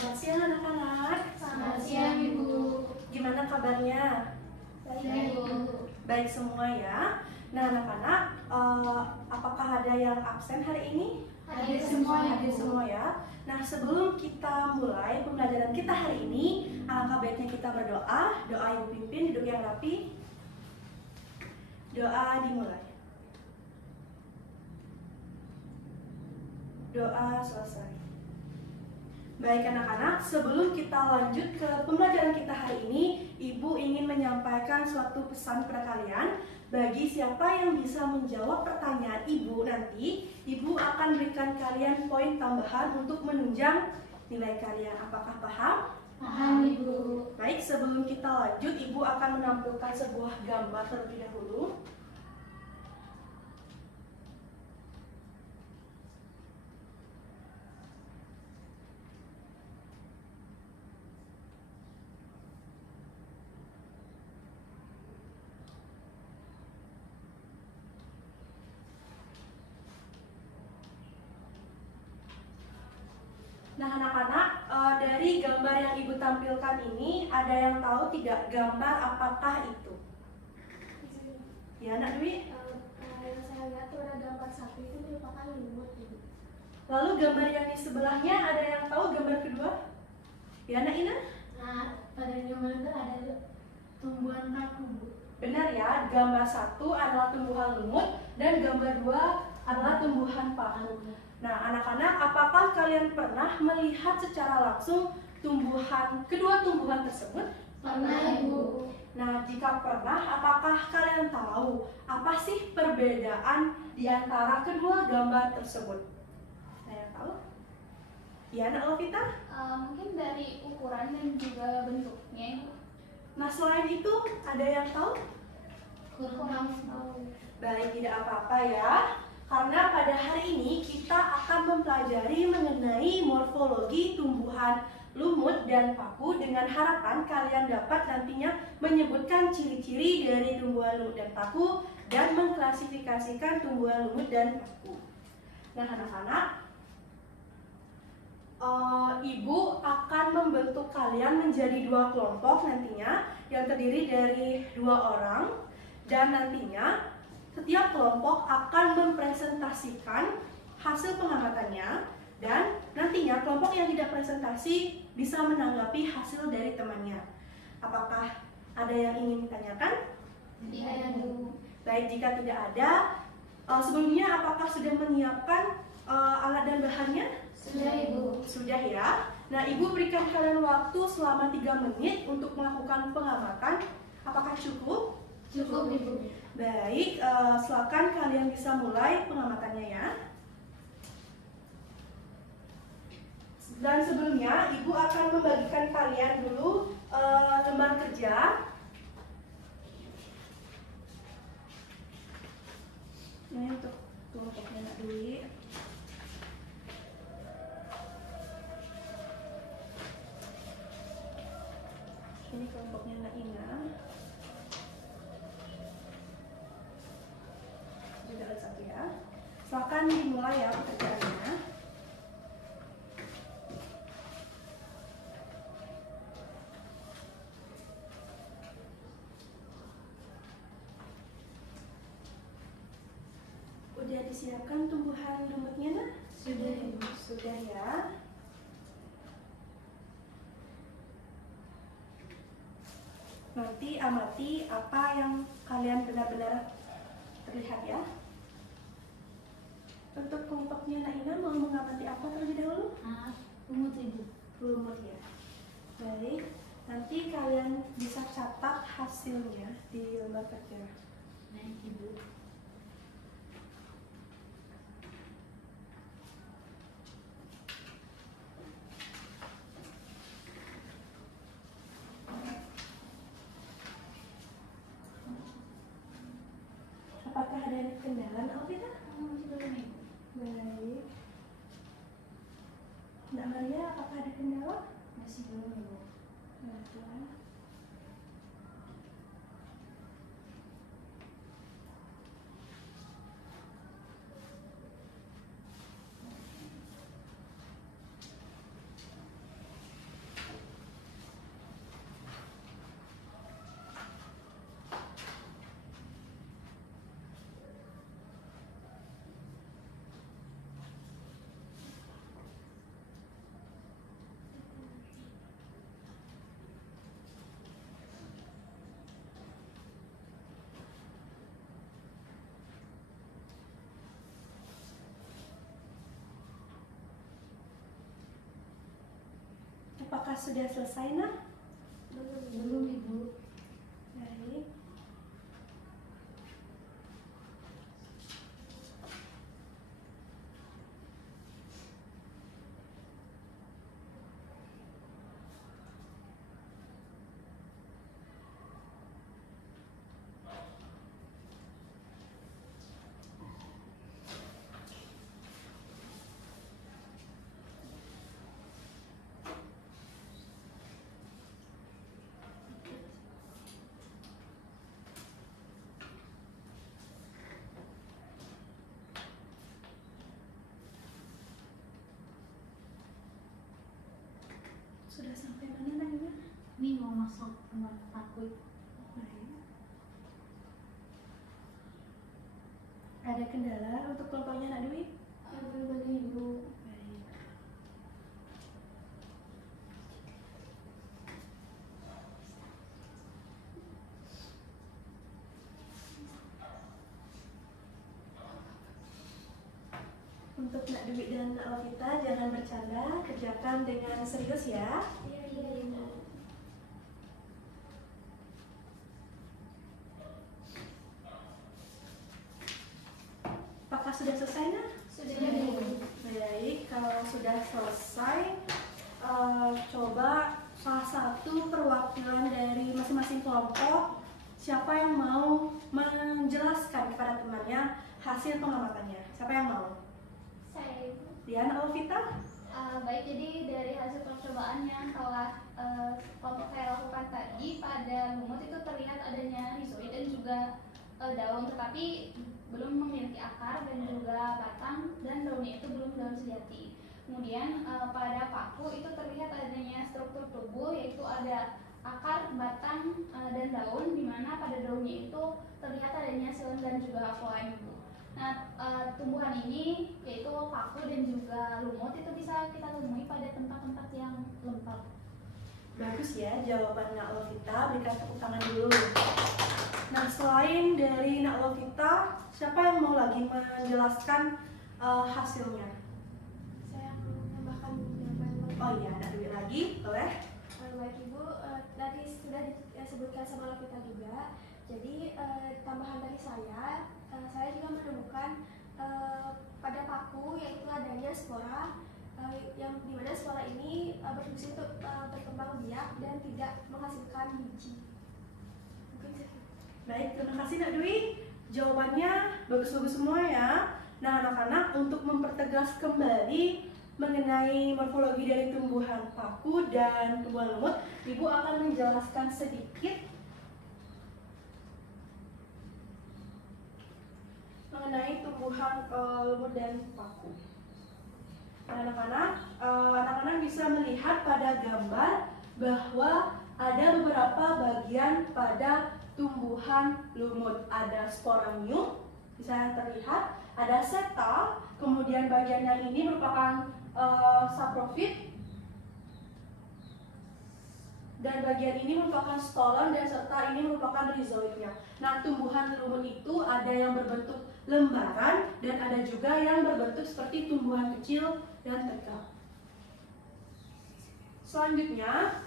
Selamat siang anak-anak. Selamat siang Ibu. Gimana kabarnya? Baik Ibu. Baik semua ya. Nah anak-anak, apakah ada yang absen hari ini? Hadir semua, Ibu. Hadir semua ya. Nah sebelum kita mulai pembelajaran kita hari ini, alangkah baiknya kita berdoa. Doa Ibu pimpin, duduk yang rapi. Doa dimulai. Doa selesai. Baik anak-anak, sebelum kita lanjut ke pembelajaran kita hari ini, Ibu ingin menyampaikan suatu pesan kepada kalian. Bagi siapa yang bisa menjawab pertanyaan Ibu nanti, Ibu akan berikan kalian poin tambahan untuk menunjang nilai kalian. Apakah paham? Paham Ibu. Baik, sebelum kita lanjut, Ibu akan menampilkan sebuah gambar terlebih dahulu. Nah anak-anak, dari gambar yang Ibu tampilkan ini, ada yang tahu tidak gambar apakah itu? Ya Nak Dwi? Yang saya lihat tuh ada gambar satu itu merupakan lumut Ibu. Lalu gambar yang di sebelahnya, ada yang tahu gambar kedua? Ya Nak Ina? Nah, pada gambar itu ada tumbuhan kaku Bu. Benar ya, gambar satu adalah tumbuhan lumut dan gambar dua adalah tumbuhan paku. Nah anak-anak, apakah kalian pernah melihat secara langsung kedua tumbuhan tersebut? Pernah Ibu. Nah, jika pernah, apakah kalian tahu apa sih perbedaan di antara kedua gambar tersebut? Saya tahu? Ya, Nak Lovita? Mungkin dari ukuran dan juga bentuknya Ibu. Nah, selain itu, ada yang tahu? Kurang tahu. Baik, tidak apa-apa ya. Karena pada hari ini kita akan mempelajari mengenai morfologi tumbuhan lumut dan paku dengan harapan kalian dapat nantinya menyebutkan ciri-ciri dari tumbuhan lumut dan paku dan mengklasifikasikan tumbuhan lumut dan paku. Nah anak-anak, Ibu akan membentuk kalian menjadi dua kelompok nantinya yang terdiri dari 2 orang dan nantinya setiap kelompok akan mempresentasikan hasil pengamatannya dan nantinya kelompok yang tidak presentasi bisa menanggapi hasil dari temannya. Apakah ada yang ingin ditanyakan? Iya Ibu. Baik, jika tidak ada, sebelumnya apakah sudah menyiapkan alat dan bahannya? Sudah Ibu. Sudah ya. Nah, Ibu berikan kalian waktu selama 3 menit untuk melakukan pengamatan. Apakah cukup? Cukup Ibu. Baik, silakan kalian bisa mulai pengamatannya ya. Dan sebelumnya, Ibu akan membagikan kalian dulu lembar kerja. Ini untuk kelompoknya Nak Dwi. Ini kelompoknya Nak Ina. Sudah ada satu ya. Silakan dimulai ya pekerjaannya. Udah disiapkan tumbuhan lumutnya Nak? Sudah Ibu. Sudah ya. Nanti amati apa yang kalian benar-benar terlihat ya. Untuk kelompoknya Nak Ina mau mengamati apa terlebih dahulu? Lumut Ibu. Lumut ya. Baik, nanti kalian bisa catat hasilnya di lembar kerja. Baik Ibu. Apakah ada kendala Nak Alvita? Belum Ibu. Baik. Nak Maria, apakah ada kendala? Masih belum Ibu. Baiklah. apakah sudah selesai, Nah? Belum, Ibu. Baik. Sudah sampai mana Naya? Ini mau masuk tempat takut. Baik. Ada kendala untuk kelompoknya Nak Dwi? Belum ada, Ibu. Baik. Untuk Nak Dwi dan Nak Lovita jangan bercanda, kerjakan dengan serius ya. Iya, Ibu. Apakah sudah selesai, Nak? Sudah, Ibu. Baik, kalau sudah selesai, coba salah satu perwakilan dari masing-masing kelompok, siapa yang mau menjelaskan kepada temannya hasil pengamatannya? Siapa yang mau? Saya, Ibu. Dian, Alvita? Baik, jadi dari hasil percobaan yang telah kelompok saya lakukan tadi, pada lumut itu terlihat adanya rizoid dan juga daun, tetapi belum memiliki akar dan juga batang, dan daunnya itu belum daun sejati. Kemudian pada paku itu terlihat adanya struktur tubuh, yaitu ada akar, batang, dan daun, di mana pada daunnya itu terlihat adanya silem dan juga floem. Nah, tumbuhan ini yaitu paku dan juga lumut itu bisa kita temui pada tempat-tempat yang lembab. Bagus ya jawaban Nak Lovita, berikan tepuk tangan dulu. Nah, selain dari Nak Lovita, siapa yang mau lagi menjelaskan hasilnya? Saya akan menambahkan jawaban. Oh iya, Nak Dwi lagi, boleh? Baik, Ibu. Tadi sudah disebutkan sama Lovita juga. Jadi tambahan dari saya juga menemukan pada paku yaitu adanya spora, yang dimana spora ini berfungsi untuk berkembang biak dan tidak menghasilkan biji. Mungkin segitu. Baik, terima kasih Nak Dwi. Jawabannya bagus-bagus semua ya. Nah, anak-anak, untuk mempertegas kembali mengenai morfologi dari tumbuhan paku dan tumbuhan lumut, Ibu akan menjelaskan sedikit mengenai tumbuhan lumut dan paku. Nah, anak-anak bisa melihat pada gambar bahwa ada beberapa bagian pada tumbuhan lumut. Ada sporamium, bisa terlihat, ada seta, kemudian bagian yang ini merupakan saprofit, dan bagian ini merupakan stolon, dan serta ini merupakan rizoidnya. Nah, tumbuhan lumut itu ada yang berbentuk lembaran dan ada juga yang berbentuk seperti tumbuhan kecil dan tegak. Selanjutnya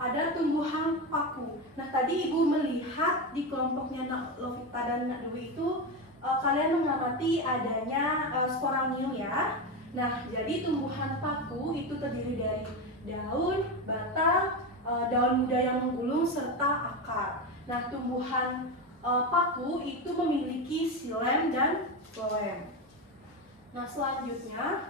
ada tumbuhan paku. Nah, tadi Ibu melihat di kelompoknya Nak Lovita dan Nak Dwi itu kalian mengamati adanya sporamium ya. Nah, jadi tumbuhan paku itu terdiri dari daun, batang, daun muda yang menggulung serta akar. Nah, tumbuhan paku itu memiliki silem dan floem. Nah, selanjutnya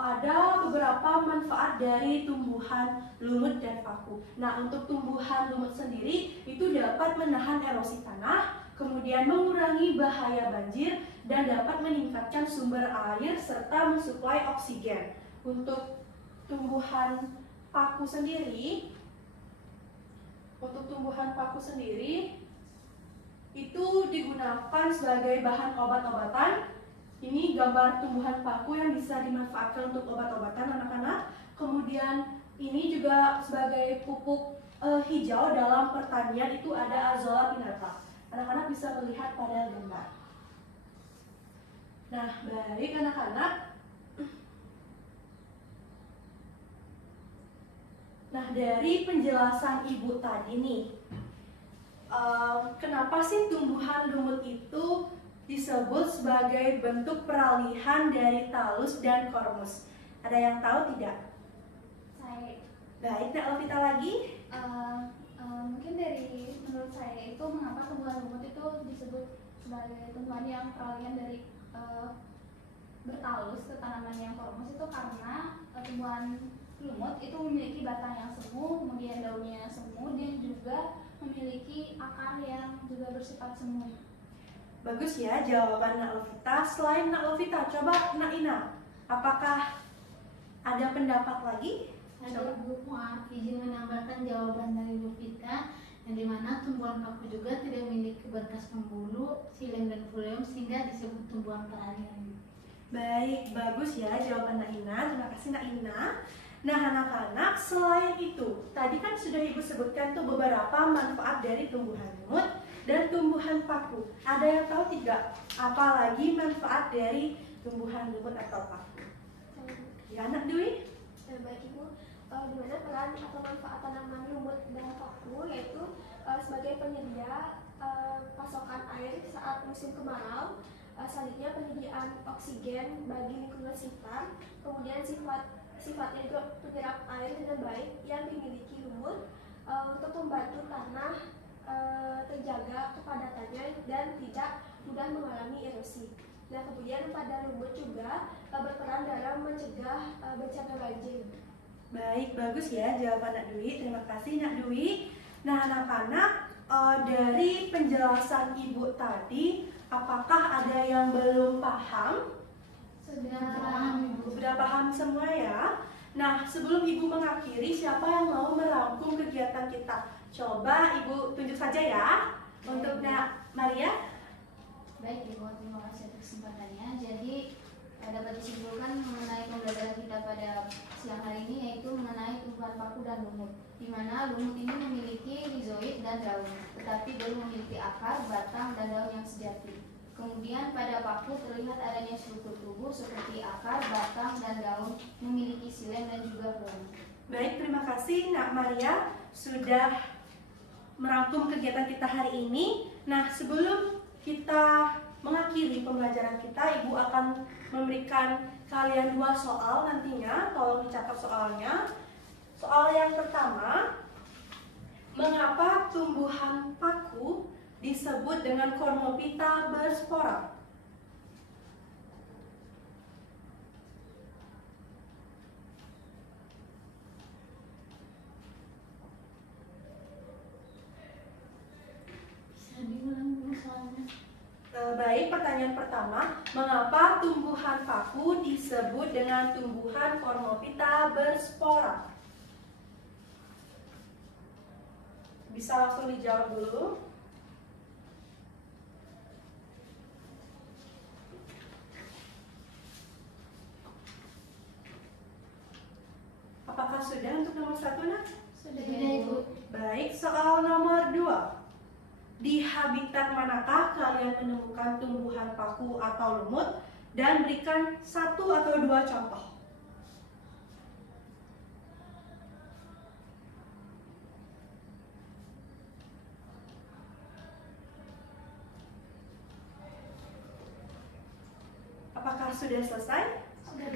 ada beberapa manfaat dari tumbuhan lumut dan paku. Nah, untuk tumbuhan lumut sendiri itu dapat menahan erosi tanah, kemudian mengurangi bahaya banjir, dan dapat meningkatkan sumber air serta mensuplai oksigen. Untuk tumbuhan paku sendiri, itu digunakan sebagai bahan obat-obatan. Ini gambar tumbuhan paku yang bisa dimanfaatkan untuk obat-obatan anak-anak. Kemudian ini juga sebagai pupuk hijau dalam pertanian, itu ada Azolla pinnata. Anak-anak bisa melihat pada gambar. Nah, baik anak-anak. Nah, dari penjelasan Ibu tadi nih, kenapa sih tumbuhan lumut itu disebut sebagai bentuk peralihan dari talus dan kormus? Ada yang tahu tidak? Saya Baik, Nak Lovita lagi. mungkin dari menurut saya itu mengapa tumbuhan lumut itu disebut sebagai tumbuhan yang peralihan dari bertalus ke tanaman yang kormus itu karena tumbuhan lumut itu memiliki batang yang semu, kemudian daunnya semu, dan juga memiliki akar yang juga bersifat semu. Bagus ya jawaban Nak Lovita. Selain Nak Lovita, coba Nak Ina. Apakah ada pendapat lagi? Ada Bu, maaf izin menambahkan jawaban dari Lupita, yang dimana tumbuhan paku juga tidak memiliki berkas pembuluh, silem dan fuleum sehingga disebut tumbuhan peralihan. Baik, bagus ya jawaban Nak Ina. Terima kasih Nak Ina. Nah anak-anak, selain itu, tadi kan sudah Ibu sebutkan tuh beberapa manfaat dari tumbuhan lumut dan tumbuhan paku. Ada yang tahu tidak apalagi manfaat dari tumbuhan lumut atau paku? Ya Nak Dwi? Baik Ibu, di mana peran atau manfaat tanaman lumut dan paku yaitu sebagai penyedia pasokan air saat musim kemarau, selanjutnya penyediaan oksigen bagi lingkungan sekitar, kemudian sifatnya juga penyerap air dengan baik yang dimiliki lumut untuk membantu tanah terjaga kepadatannya dan tidak mudah mengalami erosi. Nah, kemudian pada lumut juga berperan dalam mencegah bencana banjir. Baik, bagus ya jawaban Nak Dwi. Terima kasih Nak Dwi. Nah anak-anak, dari penjelasan Ibu tadi, apakah ada yang belum paham? Sudah Sudah paham semua ya? Nah, sebelum Ibu mengakhiri, siapa yang mau merangkum kegiatan kita? Coba Ibu tunjuk saja ya. Untuk Nak Maria. baik Ibu, terima kasih atas kesempatannya. Jadi dapat disimpulkan mengenai pembelajaran kita pada siang hari ini yaitu mengenai tumbuhan paku dan lumut, di mana lumut ini memiliki rizoid dan daun, tetapi belum memiliki akar, batang, dan daun yang sejati. Kemudian pada paku terlihat adanya struktur tubuh seperti akar, batang, dan daun, memiliki silem dan juga phloem. Baik, terima kasih Nak Maria sudah merangkum kegiatan kita hari ini. Nah, sebelum kita mengakhiri pembelajaran kita, Ibu akan memberikan kalian 2 soal nantinya. Tolong dicatat soalnya. Soal yang pertama, mengapa tumbuhan paku disebut dengan Cormophyta berspora? Bisa diulang dulu soalnya. Baik, pertanyaan pertama, mengapa tumbuhan paku disebut dengan tumbuhan Cormophyta berspora? Bisa langsung dijawab dulu. Apakah sudah untuk nomor 1, Nak? Sudah Ibu. Baik, soal nomor 2. Di habitat manakah kalian menemukan tumbuhan paku atau lumut? Dan berikan 1 atau 2 contoh. Apakah sudah selesai? Sudah.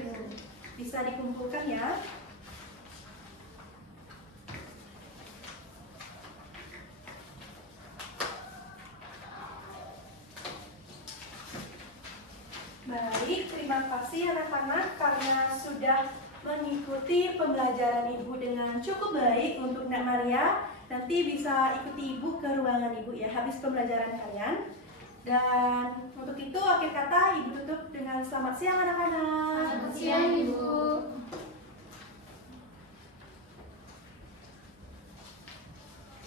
Bisa dikumpulkan ya. Baik, terima kasih anak-anak karena sudah mengikuti pembelajaran Ibu dengan cukup baik. Untuk Nak Maria, nanti bisa ikuti Ibu ke ruangan Ibu ya habis pembelajaran kalian. Dan untuk itu akhir kata Ibu tutup dengan selamat siang anak-anak. Selamat siang Ibu.